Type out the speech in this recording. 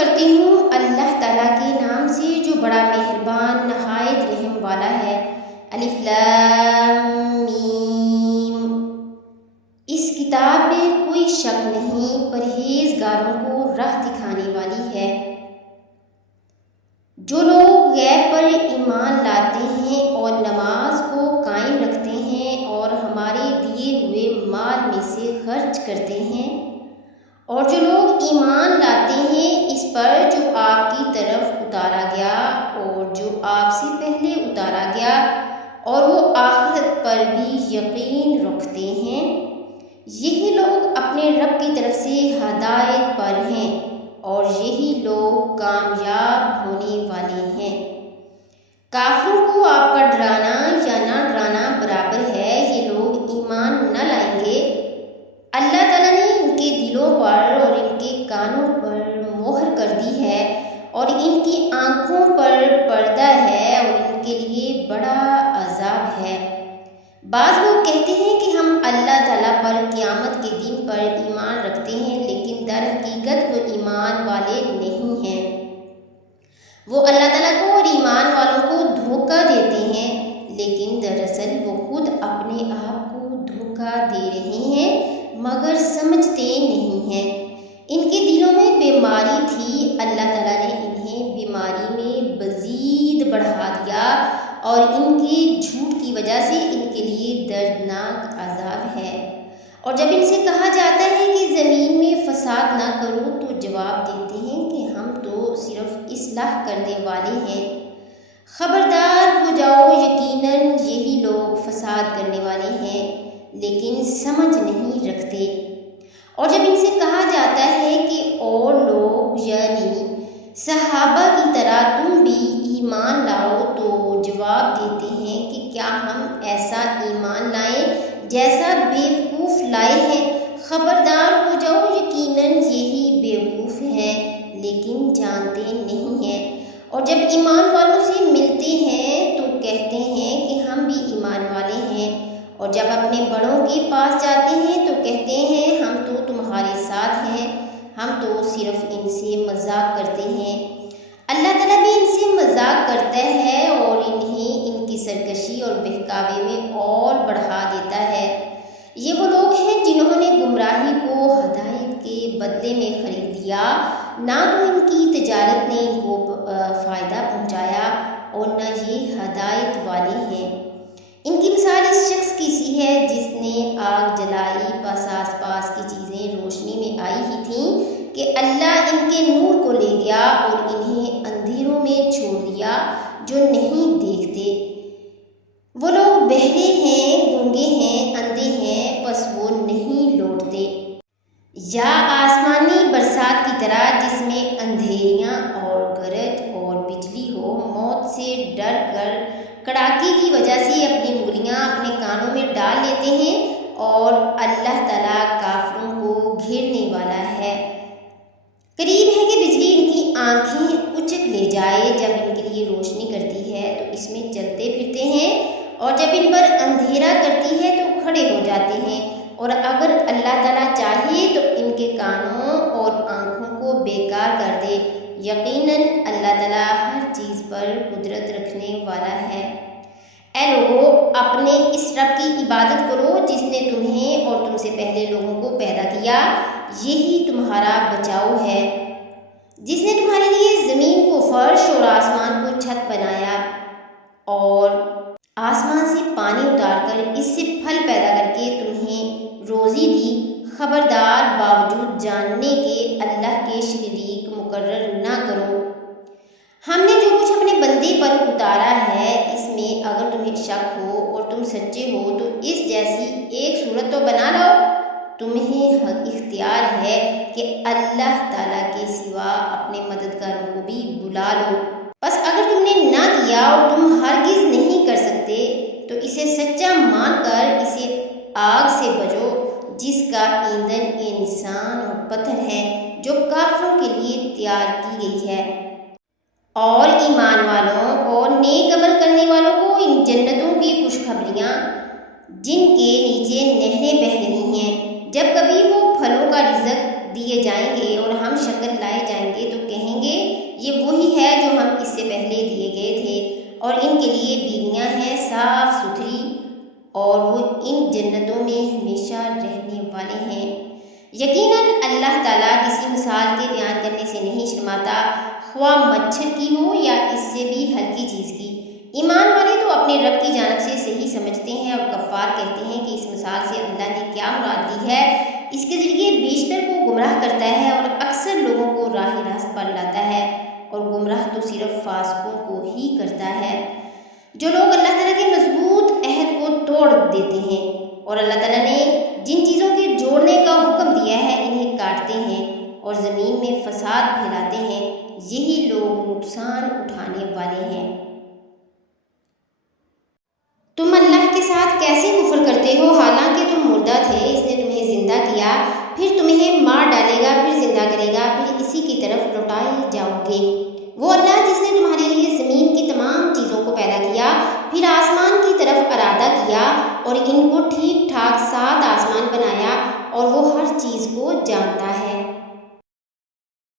کرتی ہوں اللہ تعالیٰ کے نام سے جو بڑا مہربان نہایت رحم والا ہے۔ الف لام میم۔ اس کتاب میں کوئی شک نہیں، پرہیزگاروں کو راہ دکھانے والی ہے۔ جو لوگ غیب پر ایمان لاتے ہیں اور نماز کو قائم رکھتے ہیں اور ہمارے دیے ہوئے مال میں سے خرچ کرتے ہیں، اور جو لوگ ایمان لاتے ہیں اس پر جو آپ کی طرف اتارا گیا اور جو آپ سے پہلے اتارا گیا، اور وہ آخرت پر بھی یقین رکھتے ہیں، یہی لوگ اپنے رب کی طرف سے ہدایت پر ہیں اور یہی لوگ کامیاب ہونے والے ہیں۔ کافروں کو آپ کا ڈرانا یا نہ ڈرانا برابر ہے، یہ لوگ ایمان نہ لائیں گے۔ اللہ تعالیٰ نے ان کے دلوں پر اور ان کے کانوں پر مہر کر دی ہے اور ان کی آنکھوں پر پردہ ہے اور ان کے لیے بڑا عذاب ہے۔ بعض لوگ کہتے ہیں کہ ہم اللہ تعالیٰ پر قیامت کے دن پر ایمان رکھتے ہیں، لیکن در حقیقت وہ ایمان والے نہیں ہیں۔ وہ اللہ تعالیٰ کو اور ایمان والوں کو دھوکہ دیتے ہیں، لیکن دراصل وہ خود اپنے آپ کو دھوکہ دے رہے ہیں مگر سمجھتے نہیں ہیں۔ ان کے دلوں میں بیماری تھی، اللہ تعالیٰ نے انہیں بیماری میں مزید بڑھا دیا اور ان کے جھوٹ کی وجہ سے ان کے لیے دردناک عذاب ہے۔ اور جب ان سے کہا جاتا ہے کہ زمین میں فساد نہ کرو تو جواب دیتے ہیں کہ ہم تو صرف اصلاح کرنے والے ہیں۔ خبردار ہو جاؤ، یقیناً یہی لوگ فساد کرنے والے ہیں لیکن سمجھ نہیں رکھتے۔ اور جب ان سے کہا جاتا ہے کہ اور لوگ یعنی صحابہ کی طرح تم بھی ایمان لاؤ تو جواب دیتے ہیں کہ کیا ہم ایسا ایمان لائیں جیسا بیوقوف لائے ہیں۔ خبردار ہو جاؤ، یقیناً یہی بیوقوف ہیں لیکن جانتے نہیں ہیں۔ اور جب ایمان والوں سے ملتے ہیں تو کہتے ہیں کہ ہم بھی ایمان والے ہیں، اور جب اپنے بڑوں کے پاس جاتے ہیں تو کہتے ہیں ہم تو تمہارے ساتھ ہیں، ہم تو صرف ان سے مذاق کرتے ہیں۔ اللہ تعالیٰ بھی ان سے مذاق کرتا ہے اور انہیں ان کی سرکشی اور بہکاوے میں اور بڑھا دیتا ہے۔ یہ وہ لوگ ہیں جنہوں نے گمراہی کو ہدایت کے بدلے میں خرید لیا، نہ تو ان کی تجارت نے ان کو فائدہ پہنچایا اور نہ یہ ہدایت والے ہیں۔ ان کی مثال اس شخص کی سی ہے جس نے آگ جلائی، پس آس پاس کی چیزیں روشنی میں آئی ہی تھیں کہ اللہ ان کے نور کو لے گیا اور انہیں اندھیروں میں چھوڑ دیا جو نہیں دیکھتے۔ وہ لوگ بہرے ہیں، گونگے ہیں، اندھے ہیں، پس وہ نہیں لوٹتے۔ یا آسمانی برسات کی طرح جس میں اندھیریاں اور گرج اور بجلی ہو، موت سے ڈر کر کڑاکے کی وجہ سے اپنی انگلیاں اپنے کانوں میں ڈال لیتے ہیں، اور اللہ تعالیٰ کافروں کو گھیرنے والا ہے۔ قریب ہے کہ بجلی ان کی آنکھیں اچک لے جائے، جب ان کے لیے روشنی کرتی ہے تو اس میں چلتے پھرتے ہیں، اور جب ان پر اندھیرا کرتی ہے تو کھڑے ہو جاتے ہیں۔ اور اگر اللہ تعالیٰ چاہے تو ان کے کانوں اور آنکھوں کو بیکار کر دے، یقیناً اللہ تعالیٰ ہر چیز پر قدرت رکھنے والا ہے۔ اے لوگو، اپنے اس رب کی عبادت کرو جس نے تمہیں اور تم سے پہلے لوگوں کو پیدا کیا، یہی تمہارا بچاؤ ہے، جس نے تمہارے لیے زمین کو فرش اور آسمان کو چھت بنایا اور آسمان سے پانی اتار کر اس سے پھل پیدا کر کے تمہیں روزی دی۔ خبردار، باوجود جاننے کے اللہ کے شریک مقرر نہ کرو۔ ہم نے جو کچھ اپنے بندے پر اتارا ہے اس میں اگر تمہیں شک ہو اور تم سچے ہو تو اس جیسی ایک صورت تو بنا لاؤ۔ تمہیں اختیار ہے کہ اللہ تعالیٰ کے سوا اپنے مددگاروں کو بھی بلا لو۔ بس اگر تم نے نہ کیا اور تم ہرگز نہیں کر سکتے تو اسے سچا مان کر اسے آگ سے بچو جس کا ایندھن انسان اور پتھر ہے، جو کافروں کے لیے تیار کی گئی ہے۔ اور ایمان والوں اور نیک عمل کرنے والوں کو ان جنتوں کی خوشخبریاں جن کے نیچے نہریں بہہ رہی ہیں، جب کبھی وہ پھلوں کا رزق دیے جائیں گے اور ہم شکر لائے جائیں گے تو کہیں اور ان کے لیے بیویاں ہیں صاف ستھری، اور وہ ان جنتوں میں ہمیشہ رہنے والے ہیں۔ یقیناً اللہ تعالیٰ کسی مثال کے بیان کرنے سے نہیں شرماتا، خواہ مچھر کی ہو یا اس سے بھی ہلکی چیز کی۔ ایمان والے تو اپنے رب کی جانب سے صحیح سمجھتے ہیں، اور کفار کہتے ہیں کہ اس مثال سے اللہ نے کیا مراد لی ہے۔ اس کے ذریعے بیشتر کو گمراہ کرتا ہے اور اکثر لوگوں کو راہ راست پر لاتا ہے، اور گمراہ تو صرف فاسقوں کو ہی کرتا ہے۔ جو لوگ اللہ تعالیٰ کے مضبوط عہد کو توڑ دیتے ہیں اور اللہ تعالیٰ نے جن چیزوں کے جوڑنے کا حکم دیا ہے انہیں کاٹتے ہیں اور زمین میں فساد پھیلاتے ہیں، یہی لوگ نقصان اٹھانے والے ہیں۔ تم اللہ کے ساتھ کیسے کفر کرتے ہو حالانکہ تم مردہ تھے، اس نے تمہیں زندہ کیا، پھر تمہیں مار ڈالے گا، پھر زندہ کرے گا، پھر اسی کی طرف لوٹائے جاؤ گے۔ وہ اللہ جس نے تمہارے لیے زمین کی تمام چیزوں کو پیدا کیا، پھر آسمان کی طرف ارادہ کیا اور ان کو ٹھیک ٹھاک 7 آسمان بنایا، اور وہ ہر چیز کو جانتا ہے۔